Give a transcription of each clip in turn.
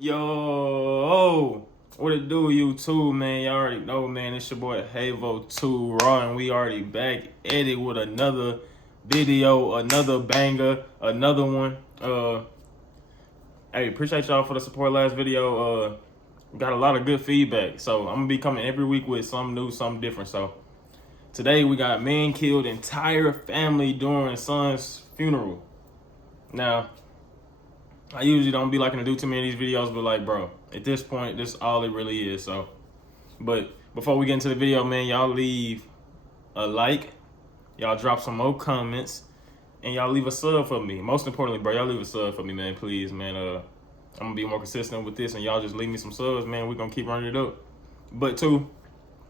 Yo, what it do, YouTube, man? Y'all already know, man. It's your boy Havo2 Raw, and we already back at it with another video, another banger, another one. Hey, appreciate y'all for the support last video. Got a lot of good feedback, so I'm gonna be coming every week with something new, something different. So today we got man killed entire family during son's funeral. Now, I usually don't be liking to do too many of these videos, but like, bro, at this point, this is all it really is. So, but before we get into the video, man, y'all leave a like, y'all drop some more comments, and y'all leave a sub for me. Most importantly, bro, y'all leave a sub for me, man, please, man. I'm gonna be more consistent with this, and y'all just leave me some subs, man. We're gonna keep running it up. But two,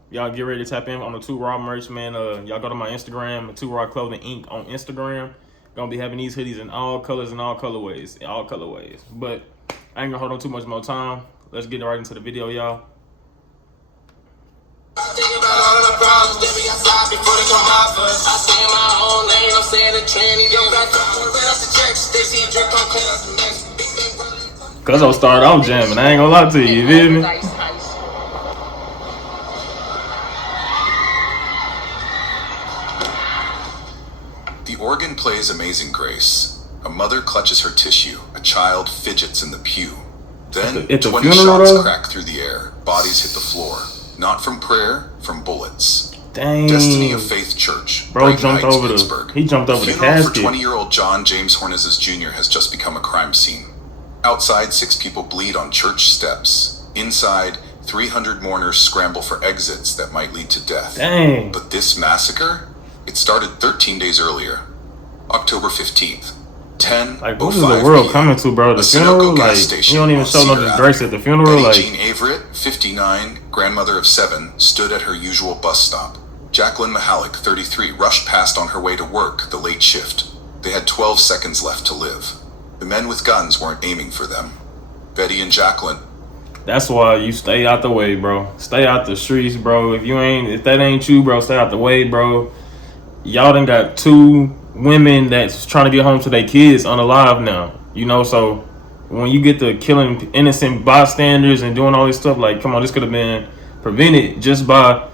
y'all get ready to tap in on the 2 Raw merch, man. Y'all go to my Instagram, 2 Raw Clothing Inc. on Instagram. Gonna be having these hoodies in all colors and all colorways. But I ain't gonna hold on too much more time. Let's get right into the video, y'all. Cause I'll start off jamming. I ain't gonna lie to you feel me? The organ plays Amazing Grace. A mother clutches her tissue. A child fidgets in the pew. Then 20 shots crack through the air. Bodies hit the floor. Not from prayer, from bullets. Dang. Destiny of Faith Church. Bro jumped over Pittsburgh. He jumped over the casket. For 20-year-old John James Hornizes Jr. has just become a crime scene. Outside, 6 people bleed on church steps. Inside, 300 mourners scramble for exits that might lead to death. Dang. But this massacre? It started 13 days earlier, October 15th, 10:05 Like, what is the world coming to, bro? The funeral? Like, you don't even show no disgrace at the funeral? Betty like, Jean Averett, 59, grandmother of 7, stood at her usual bus stop. Jacqueline Mahalik, 33, rushed past on her way to work, the late shift. They had 12 seconds left to live. The men with guns weren't aiming for them. Betty and Jacqueline. That's why you stay out the way, bro. Stay out the streets, bro. If that ain't you, bro, stay out the way, bro. Y'all done got 2 women that's trying to get home to their kids unalive now. You know, so when you get to killing innocent bystanders and doing all this stuff, like, come on, this could have been prevented just by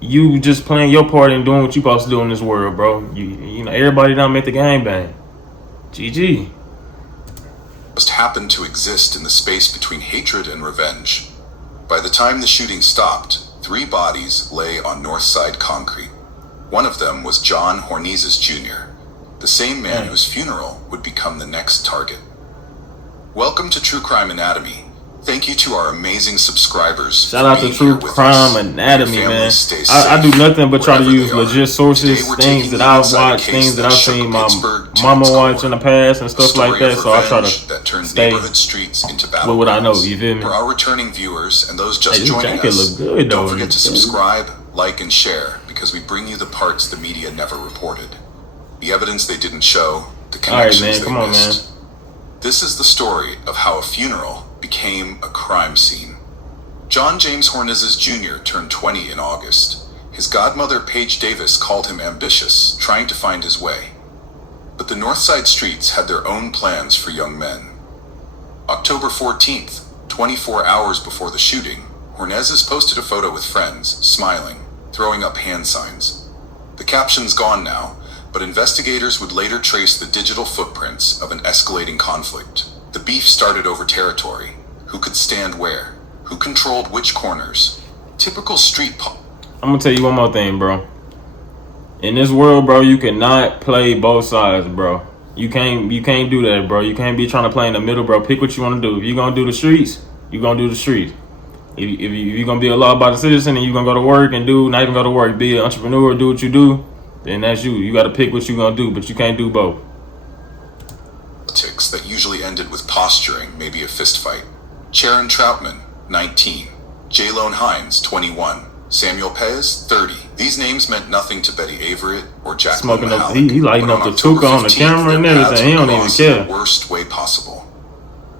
you just playing your part and doing what you supposed to do in this world, bro. You know, everybody done make the game bang. GG. Just happened to exist in the space between hatred and revenge. By the time the shooting stopped, 3 bodies lay on North Side concrete. One of them was John Hornizes Jr., the same man whose funeral would become the next target. Welcome to True Crime Anatomy. Thank you to our amazing subscribers. Shout out to True Crime Anatomy, man. I do nothing but try to use legit sources, things that I've watched, things that I've seen my mama watch in the past and stuff like that. So I try to stay with what I know, you feel me? For our returning viewers and those just joining us, don't forget to subscribe, like, and share, because we bring you the parts the media never reported. The evidence they didn't show, the connections they missed. This is the story of how a funeral became a crime scene. John James Hornizes Jr. turned 20 in August. His godmother, Paige Davis, called him ambitious, trying to find his way. But the Northside streets had their own plans for young men. October 14th, 24 hours before the shooting, Hornizes posted a photo with friends, smiling, throwing up hand signs. The caption's gone now, but investigators would later trace the digital footprints of an escalating conflict. The beef started over territory. Who could stand where? Who controlled which corners? Typical street I'm gonna tell you one more thing, bro. In this world, bro, you cannot play both sides, bro. You can't do that, bro. You can't be trying to play in the middle, bro. Pick what you want to do. If you're gonna do the streets, you're gonna do the streets. If you're gonna be a law-abiding citizen and you're gonna go to work and not even go to work, be an entrepreneur, do what you do, then that's you. You gotta pick what you're gonna do, but you can't do both. Politics that usually ended with posturing, maybe a fist fight. Sharon Troutman, 19. Jalone Hines, 21. Samuel Pez, 30. These names meant nothing to Betty Averett or Jacqueline Mahalik. He lighting up the tuka on the camera and everything. He don't even care. In the worst way possible.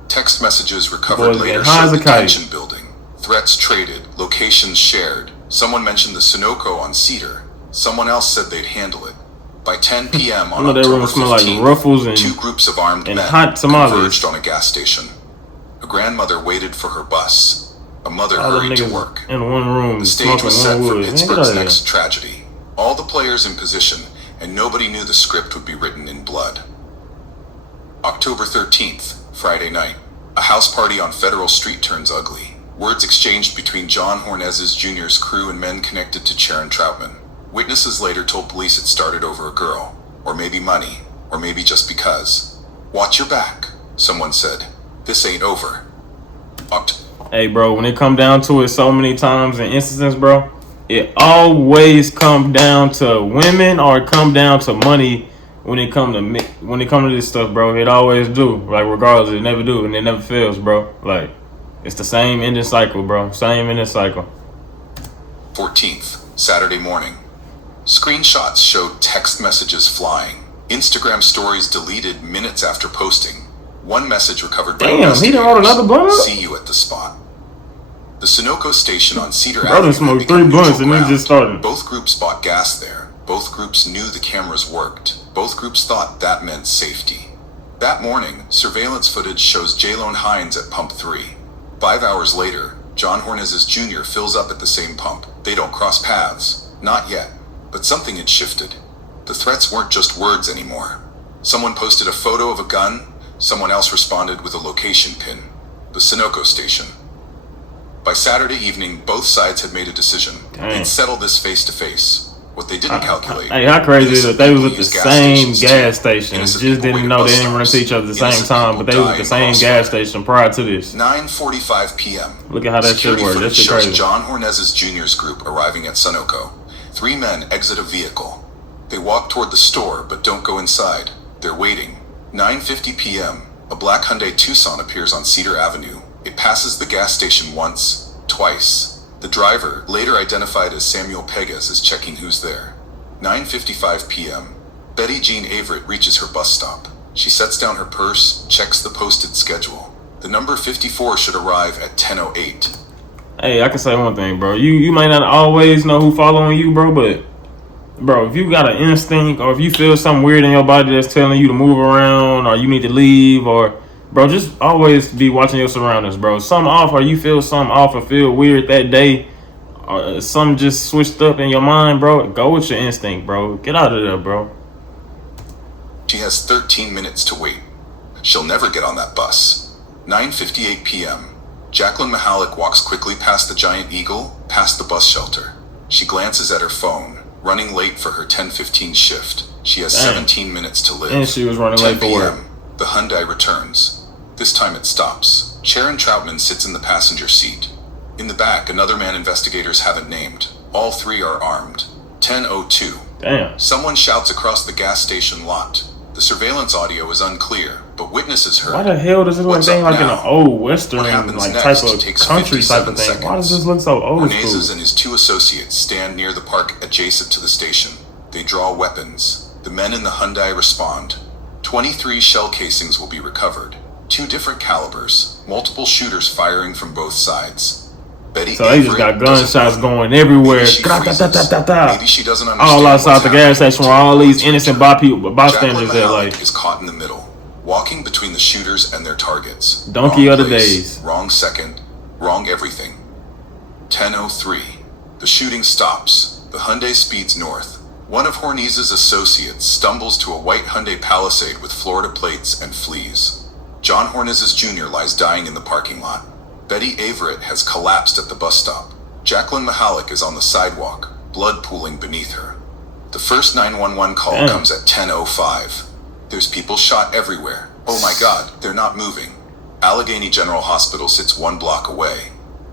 Text messages recovered later showed the tension building. Threats traded, locations shared. Someone mentioned the Sunoco on Cedar. Someone else said they'd handle it. By 10 p.m. on October 15th, like Ruffles and 2 groups of armed men hot tamales converged on a gas station. A grandmother waited for her bus. A mother hurried to work. In one room, the stage was set for Pittsburgh's next tragedy. All the players in position, and nobody knew the script would be written in blood. October 13th, Friday night. A house party on Federal Street turns ugly. Words exchanged between John Hornezes Jr.'s crew and men connected to Sharon Troutman. Witnesses later told police it started over a girl, or maybe money, or maybe just because. Watch your back, someone said. This ain't over. Hey, bro, when it come down to it so many times and instances, bro, it always come down to women or it come down to money when it come to this stuff, bro. It always do. Like, regardless, it never do, and it never fails, bro. Like, it's the same ending cycle, bro. Same ending cycle. 14th, Saturday morning. Screenshots showed text messages flying. Instagram stories deleted minutes after posting. One message recovered by investigators. He done rolled another blunt? See you at the spot. The Sunoco station on Cedar Avenue. Brother smoked 3 blunts and then just started. Both groups bought gas there. Both groups knew the cameras worked. Both groups thought that meant safety. That morning, surveillance footage shows Jaylon Hines at pump 3. 5 hours later, John Hornezes Jr. fills up at the same pump. They don't cross paths. Not yet. But something had shifted. The threats weren't just words anymore. Someone posted a photo of a gun. Someone else responded with a location pin. The Sunoco station. By Saturday evening, both sides had made a decision. They'd settle this face to face. What they didn't calculate. Hey, how crazy is it? They was at the same gas station. Just didn't know they didn't run into each other at the same time, but they was at the same gas station prior to this. 9:45 p.m. Look at how that shit worked. That shit crazy. John Hornezes Jr.'s group arriving at Sunoco. 3 men exit a vehicle. They walk toward the store, but don't go inside. They're waiting. 9:50 p.m. A black Hyundai Tucson appears on Cedar Avenue. It passes the gas station once, twice. The driver, later identified as Samuel Pegas, is checking who's there. 9:55 p.m. Betty Jean Averett reaches her bus stop. She sets down her purse, checks the posted schedule. The number 54 should arrive at 10:08. Hey, I can say one thing, bro. You might not always know who following you, bro, but bro, if you got an instinct or if you feel something weird in your body that's telling you to move around or you need to leave or bro, just always be watching your surroundings, bro. Something off or you feel something off or feel weird that day or something just switched up in your mind, bro, go with your instinct, bro. Get out of there, bro. She has 13 minutes to wait. She'll never get on that bus. 9:58 p.m. Jacqueline Mahalik walks quickly past the Giant Eagle, past the bus shelter. She glances at her phone, running late for her 10:15 shift. She has 17 minutes to live. And she was running late for work. The Hyundai returns. This time it stops. Sharon Troutman sits in the passenger seat. In the back, another man investigators haven't named. All 3 are armed. 10:02. Damn. Someone shouts across the gas station lot. The surveillance audio is unclear, but witnesses heard. Why the hell does it look like in an old western like type of country type of thing? Why does this look so old school? Hornezes and his 2 associates stand near the park adjacent to the station. They draw weapons. The men in the Hyundai respond. 23 shell casings will be recovered. 2 different calibers. Multiple shooters firing from both sides. Betty so they just got gunshots going everywhere. Maybe she doesn't understand. All outside the gas station where all these innocent bystanders that like is caught in the middle, walking between the shooters and their targets. Donkey of the days. Wrong second, wrong everything. 10:03. The shooting stops. The Hyundai speeds north. One of Hornezes' associates stumbles to a white Hyundai Palisade with Florida plates and flees. John Hornezes Jr. lies dying in the parking lot. Betty Averett has collapsed at the bus stop. Jacqueline Mahalik is on the sidewalk, blood pooling beneath her. The first 911 call comes at 10:05. There's people shot everywhere. Oh my God, they're not moving. Allegheny General Hospital sits 1 block away.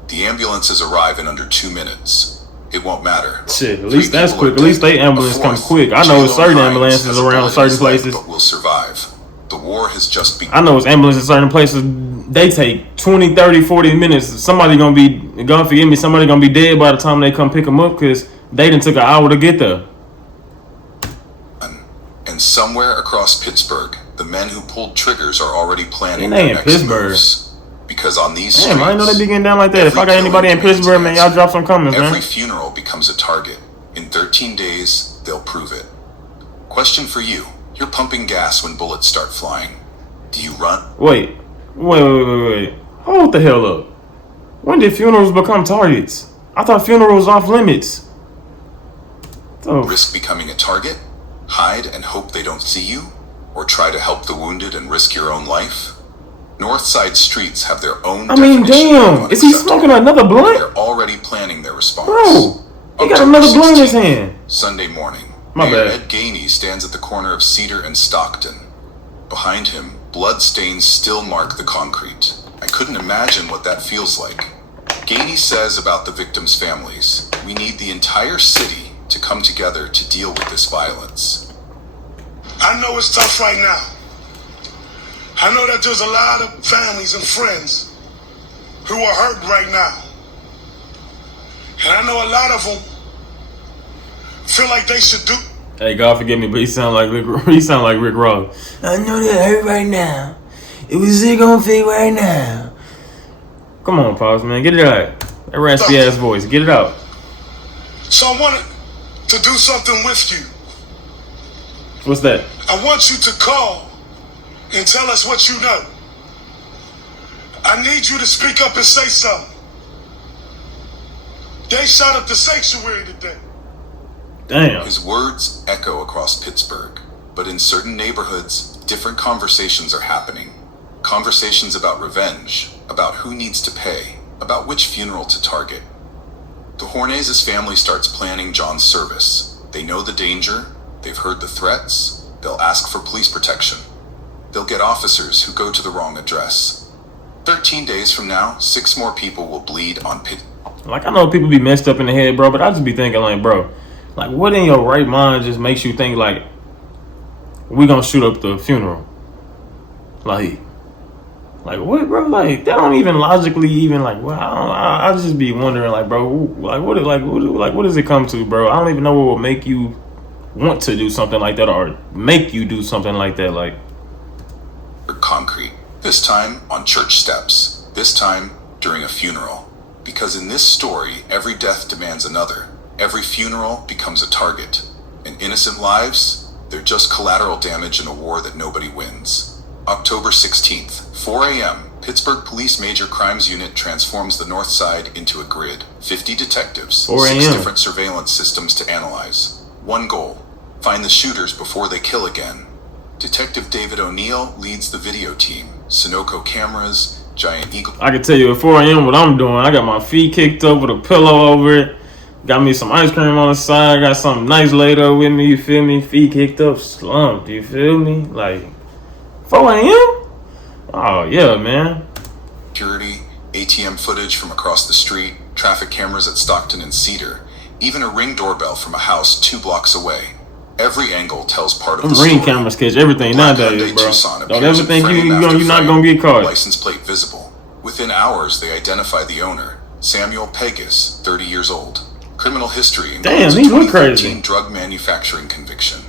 The ambulances arrive in under 2 minutes. It won't matter. Shit, at least that's quick. At least they ambulance comes quick. I know certain ambulances around certain places. But we'll survive. The war has just begun. I know it's ambulances in certain places. They take 20, 30, 40 minutes. Somebody gonna be, God forgive me, somebody gonna be dead by the time they come pick them up because they done took an hour to get there. And somewhere across Pittsburgh, the men who pulled triggers are already planning their next moves. Because on these streets, I didn't know they be getting down like that. If I got anybody in Pittsburgh, man, y'all drop some comments, man. Every funeral becomes a target. In 13 days, they'll prove it. Question for you. You're pumping gas when bullets start flying. Do you run? Wait. Hold Hold the hell up. When did funerals become targets? I thought funerals off limits. So, risk becoming a target? Hide and hope they don't see you? Or try to help the wounded and risk your own life? Northside streets have their own damn. Is he smoking another blunt? They're already planning their response. Bro, he got another blunt in his hand. Sunday morning. My Mayor bad. Ed Gainey stands at the corner of Cedar and Stockton. Behind him, blood stains still mark the concrete. I couldn't imagine what that feels like. Gainey says about the victims' families, we need the entire city to come together to deal with this violence. I know it's tough right now. I know that there's a lot of families and friends who are hurt right now. And I know a lot of them feel like they should do. Hey, God forgive me, but he sound like Rick Ross. I know that hurt right now. It was sick on feet right now. Come on, Pops, man. Get it out. That raspy ass voice. Get it out. So I wanted to do something with you. What's that? I want you to call and tell us what you know. I need you to speak up and say something. They shot up the sanctuary today. Damn. His words echo across Pittsburgh, but in certain neighborhoods, different conversations are happening. Conversations about revenge, about who needs to pay, about which funeral to target. The Hornezes family starts planning John's service. They know the danger, they've heard the threats, they'll ask for police protection. They'll get officers who go to the wrong address. 13 days from now, 6 more people will bleed on Pitt. Like, I know people be messed up in the head, bro, but I just be thinking, like, bro, like, what in your right mind just makes you think, like, we gonna shoot up the funeral? Like what, bro? Like, that don't even logically even, like, well, I just be wondering, like, bro, what does it come to, bro? I don't even know what will make you want to do something like that or make you do something like that, like. Concrete. This time on church steps. This time during a funeral. Because in this story, every death demands another. Every funeral becomes a target. And innocent lives, they're just collateral damage in a war that nobody wins. October 16th, 4 a.m., Pittsburgh Police Major Crimes Unit transforms the North Side into a grid. 50 detectives, 6 different surveillance systems to analyze. One goal, find the shooters before they kill again. Detective David O'Neill leads the video team. Sunoco cameras, Giant Eagle. I can tell you at 4 a.m. what I'm doing. I got my feet kicked up with a pillow over it. Got me some ice cream on the side. Got something nice laid up with me. You feel me? Feet kicked up, slumped. You feel me? Like 4 a.m. Oh yeah, man. Security, ATM footage from across the street, traffic cameras at Stockton and Cedar, even a Ring doorbell from a house 2 blocks away. Every angle tells part of the story. Ring cameras catch everything nowadays, bro. Don't ever think you're not gonna get caught. License plate visible. Within hours, they identify the owner, Samuel Pegas, 30 years old. Criminal history includes a 2013 drug manufacturing conviction.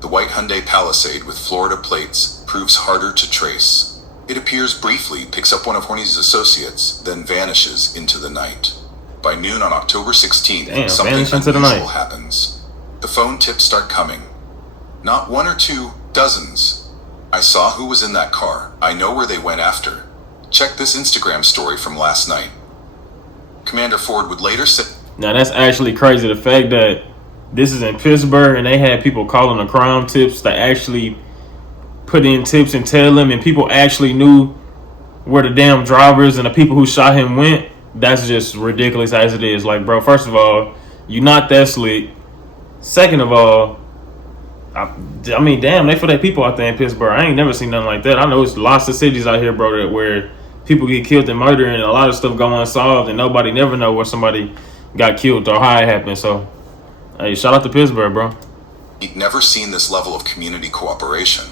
The white Hyundai Palisade with Florida plates proves harder to trace. It appears briefly, picks up one of Horney's associates, then vanishes into the night. By noon on October 16th, something unusual happens. The phone tips start coming. Not 1 or 2, dozens. I saw who was in that car. I know where they went after. Check this Instagram story from last night. Commander Ford would later say... Now that's actually crazy. The fact that this is in Pittsburgh and they had people calling the crime tips that actually put in tips and tell them, and people actually knew where the damn drivers and the people who shot him went. That's just ridiculous as it is. Like, bro, first of all, you're not that slick. Second of all, I mean, damn, they for their people out there in Pittsburgh. I ain't never seen nothing like that. I know it's lots of cities out here, bro, where people get killed and murdered and a lot of stuff go unsolved and nobody never know where somebody got killed or how it happened. So, hey, shout out to Pittsburgh, bro. He'd never seen this level of community cooperation.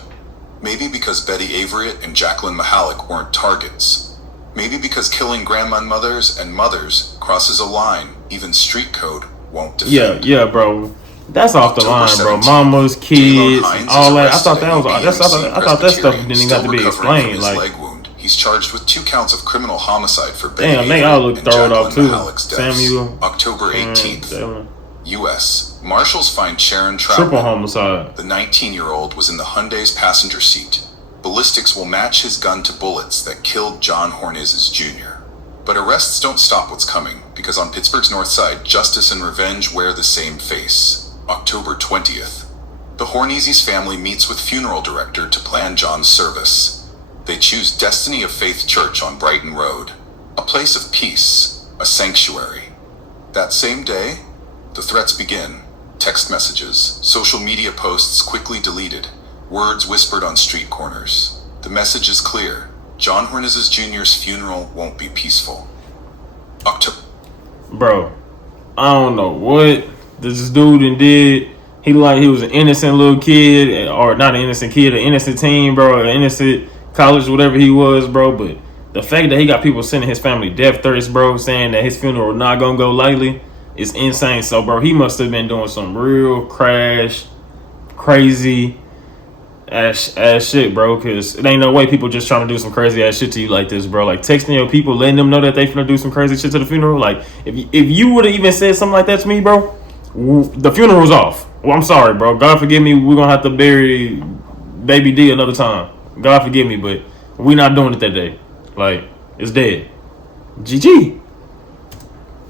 Maybe because Betty Averitt and Jacqueline Mahalik weren't targets. Maybe because killing grandmothers and mothers crosses a line even street code won't defend. Yeah, bro. That's off the line, bro. Mamas, kids, all that. I thought that stuff didn't even have to be explained. Like, he's charged with 2 counts of criminal homicide for Betty damn, they all look thrown off too. Samuel. October 18th. U.S. Marshals find Sharon Troutman. Triple homicide. The 19-year-old was in the Hyundai's passenger seat. Ballistics will match his gun to bullets that killed John Hornizes Jr. But arrests don't stop what's coming, because on Pittsburgh's north side, justice and revenge wear the same face. October 20th. The Hornizes family meets with funeral director to plan John's service. They choose Destiny of Faith Church on Brighton Road, a place of peace, a sanctuary. That same day, the threats begin. Text messages, social media posts quickly deleted, words whispered on street corners. The message is clear. John Hornizes Jr.'s funeral won't be peaceful. Bro, I don't know what this dude did. He was an innocent little kid, or not an innocent kid, an innocent teen, bro, an innocent college, whatever he was, bro. But the fact that he got people sending his family death threats, bro, saying that his funeral not gonna go lightly, is insane. So, bro, he must have been doing some real crazy ass shit, bro. Cause it ain't no way people just trying to do some crazy ass shit to you like this, bro. Like texting your people, letting them know that they finna do some crazy shit to the funeral. Like if you would have even said something like that to me, bro, the funeral's off. Well, I'm sorry, bro. God forgive me. We're gonna have to bury Baby D another time. God forgive me, but we not doing it that day. Like, it's dead. GG.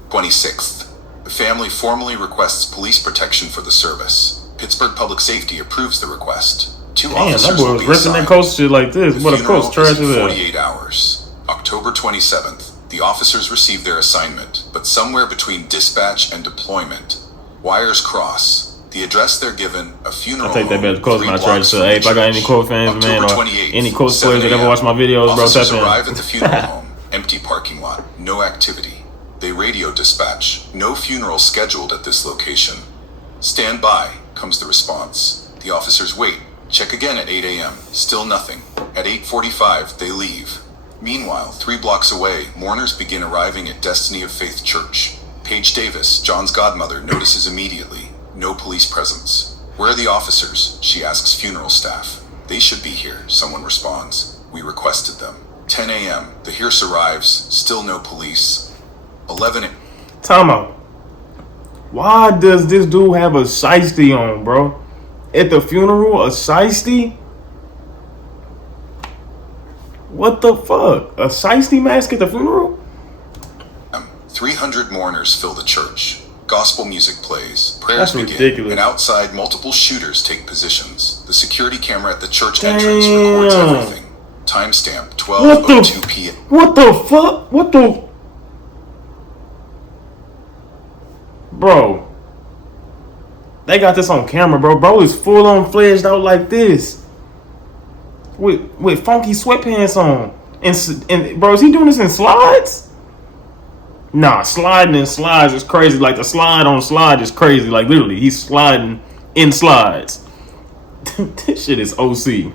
26th. The family formally requests police protection for the service. Pittsburgh Public Safety approves the request. Two officers that boy was ripping that coast shit like this. The what a coast trash is 48 hours. October 27th. The officers receive their assignment, but somewhere between dispatch and deployment, wires cross. The address they're given, a funeral I take that back to quote home, when I try to say, hey, if I got any quote fans, man, or any quote players that ever watch my videos, bro, officers tap in. arrive at the funeral home, empty parking lot, no activity. They radio dispatch, no funeral scheduled at this location. Stand by, comes the response. The officers wait, check again at 8 a.m., still nothing. At 8:45, they leave. Meanwhile, 3 blocks away, mourners begin arriving at Destiny of Faith Church. Paige Davis, John's godmother, notices immediately. No police presence. Where are the officers? She asks funeral staff. They should be here, someone responds. We requested them. 10 a.m. The hearse arrives, still no police. 11 a.m. Time out. Why does this dude have a shiesty on, bro? At the funeral, a shiesty? What the fuck? A shiesty mask at the funeral? 300 mourners fill the church. Gospel music plays, prayers That's begin, ridiculous. and outside multiple shooters take positions. The security camera at the church entrance records everything. Timestamp 12:02 p.m. What the fuck? What the? Bro, they got this on camera, bro. Bro is full on fledged out like this, with funky sweatpants on, and bro, is he doing this in slides? Nah, sliding in slides is crazy. Like the slide on slide is crazy. Like literally, he's sliding in slides. This shit is OC.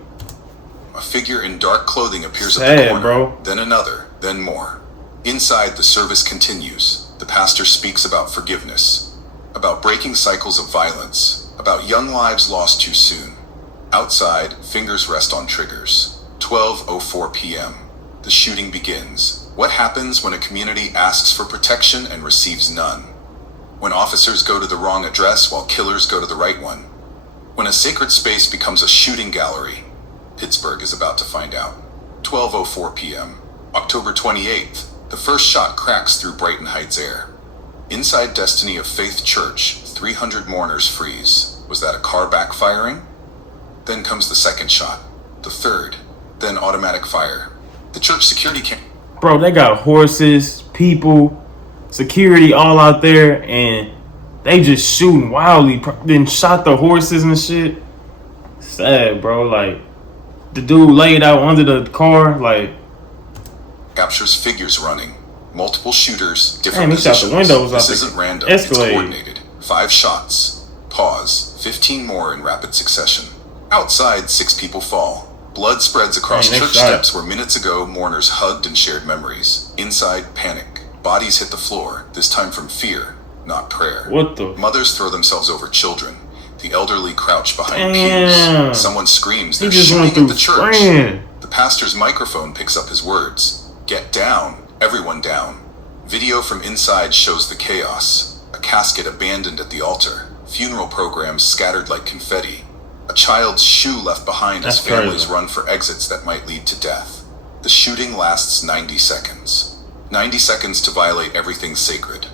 A figure in dark clothing appears Sad, at the corner, bro. then another, then more. Inside, the service continues. The pastor speaks about forgiveness, about breaking cycles of violence, about young lives lost too soon. Outside, fingers rest on triggers. 12:04 p.m. The shooting begins. What happens when a community asks for protection and receives none? When officers go to the wrong address while killers go to the right one? When a sacred space becomes a shooting gallery? Pittsburgh is about to find out. 12:04 p.m. October 28th. The first shot cracks through Brighton Heights air. Inside Destiny of Faith Church, 300 mourners freeze. Was that a car backfiring? Then comes the second shot. The third. Then automatic fire. The church security camera. Bro, they got horses, people, security all out there, and they just shooting wildly. Then shot the horses and shit. Sad, bro. Like, the dude laid out under the car, like. Captures figures running. Multiple shooters, different Damn, he shot positions. the windows This out the isn't random, Escalade. it's coordinated. 5 shots. Pause. 15 more in rapid succession. Outside, 6 people fall. Blood spreads across Dang, church shot. steps where minutes ago mourners hugged and shared memories. Inside, panic. Bodies hit the floor, this time from fear, not prayer. What the? Mothers throw themselves over children. The elderly crouch behind Damn. pews. Someone screams, He they're just went shooting at through the church. spraying. The pastor's microphone picks up his words. Get down. Everyone down. Video from inside shows the chaos. A casket abandoned at the altar. Funeral programs scattered like confetti. A child's shoe left behind as That's families crazy. run for exits that might lead to death. The shooting lasts 90 seconds. 90 seconds to violate everything sacred.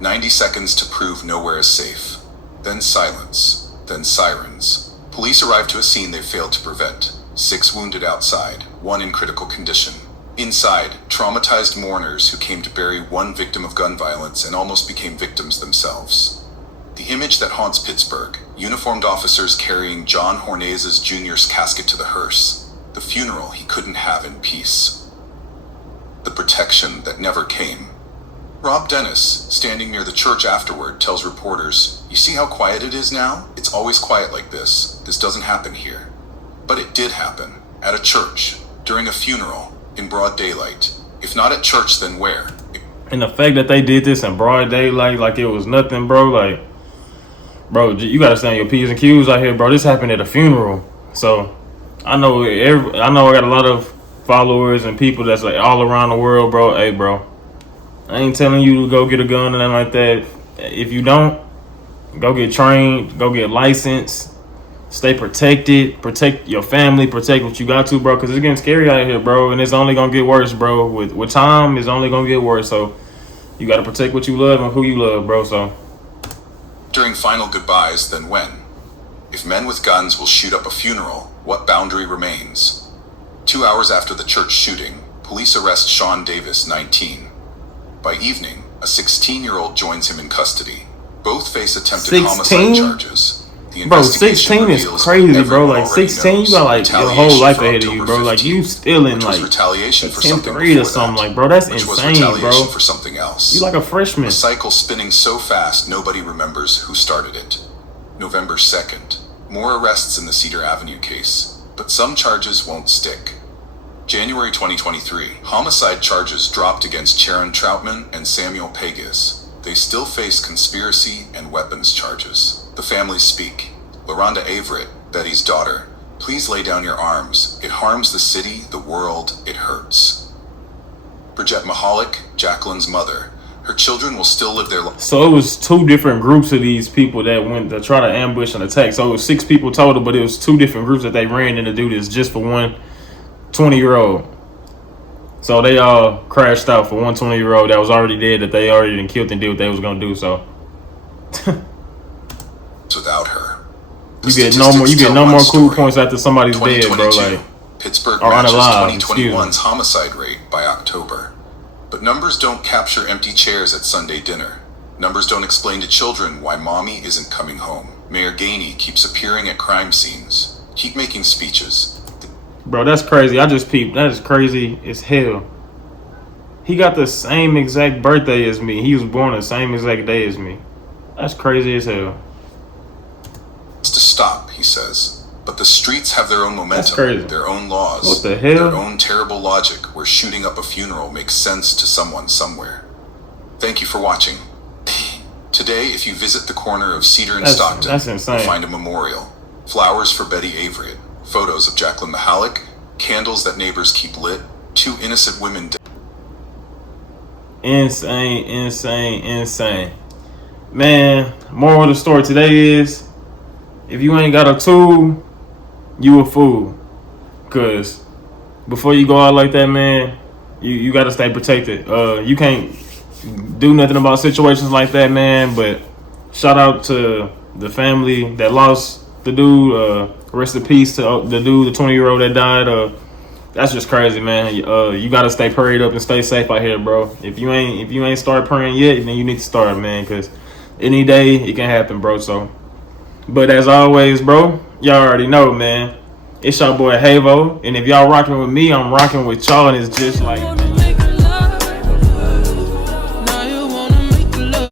90 seconds to prove nowhere is safe. Then silence. Then sirens. Police arrive to a scene they failed to prevent. 6 wounded outside, 1 in critical condition. Inside, traumatized mourners who came to bury 1 victim of gun violence and almost became victims themselves. The image that haunts Pittsburgh, uniformed officers carrying John Hornazes Jr.'s casket to the hearse, the funeral he couldn't have in peace. The protection that never came. Rob Dennis, standing near the church afterward, tells reporters, "You see how quiet it is now? It's always quiet like this. This doesn't happen here." But it did happen, at a church, during a funeral, in broad daylight. If not at church, then where? And the fact that they did this in broad daylight, like it was nothing, bro, like, bro, you gotta stand your P's and Q's out here, bro. This happened at a funeral. So, I know I got a lot of followers and people that's like all around the world, bro. Hey, bro, I ain't telling you to go get a gun and nothing like that. If you don't, go get trained, go get licensed, stay protected, protect your family, protect what you got to, bro, because it's getting scary out here, bro, and it's only going to get worse, bro. With time, it's only going to get worse, so you got to protect what you love and who you love, bro, so. During final goodbyes, then when? If men with guns will shoot up a funeral, what boundary remains? 2 hours after the church shooting, police arrest Sean Davis, 19. By evening, a 16-year-old joins him in custody. Both face attempted homicide charges. Bro, 16 is crazy, bro. Like 16, you got like your whole life ahead of you, bro. Like you still in like retaliation for 10th grade or something, like, bro. That's insane, bro. For something else. You like a freshman. A cycle spinning so fast nobody remembers who started it. November 2nd, more arrests in the Cedar Avenue case, but some charges won't stick. January 2023, homicide charges dropped against Sharon Troutman and Samuel Pegas. They still face conspiracy and weapons charges. The families speak. LaRonda Averett, Betty's daughter, please lay down your arms. It harms the city, the world, it hurts. Bridget Mahalik, Jacqueline's mother. Her children will still live their life. So it was 2 different groups of these people that went to try to ambush and attack. So it was 6 people total, but it was 2 different groups that they ran in to do this just for one 20-year-old. So they all crashed out for one 20-year-old that was already dead, that they already done killed and did what they was gonna do. So without her, you get no more cool points after somebody's dead, bro. Like Pittsburgh matches 2021's homicide rate by October. But numbers don't capture empty chairs at Sunday dinner. Numbers don't explain to children why mommy isn't coming home. Mayor Gainey keeps appearing at crime scenes. Keep making speeches. Bro, that's crazy. I just peeped. That is crazy as hell. He got the same exact birthday as me. He was born the same exact day as me. That's crazy as hell. It's to stop, he says. But the streets have their own momentum, their own laws, what the hell? Their own terrible logic where shooting up a funeral makes sense to someone somewhere. Thank you for watching. Today, if you visit the corner of Cedar and Stockton, you'll find a memorial. Flowers for Betty Averett. Photos of Jacqueline Mahalik, candles that neighbors keep lit, 2 innocent women dead. Insane. Man, moral of the story today is, if you ain't got a tool, you a fool. Cause before you go out like that, man, you gotta stay protected. You can't do nothing about situations like that, man. But shout out to the family that lost the dude. Rest in peace to the dude, the 20-year-old that died. That's just crazy, man. You gotta stay prayed up and stay safe out here, bro. If you ain't start praying yet, then you need to start, man, because any day it can happen, bro. So, but as always, bro, y'all already know, man. It's your boy Havo, and if y'all rocking with me, I'm rocking with y'all, and it's just like.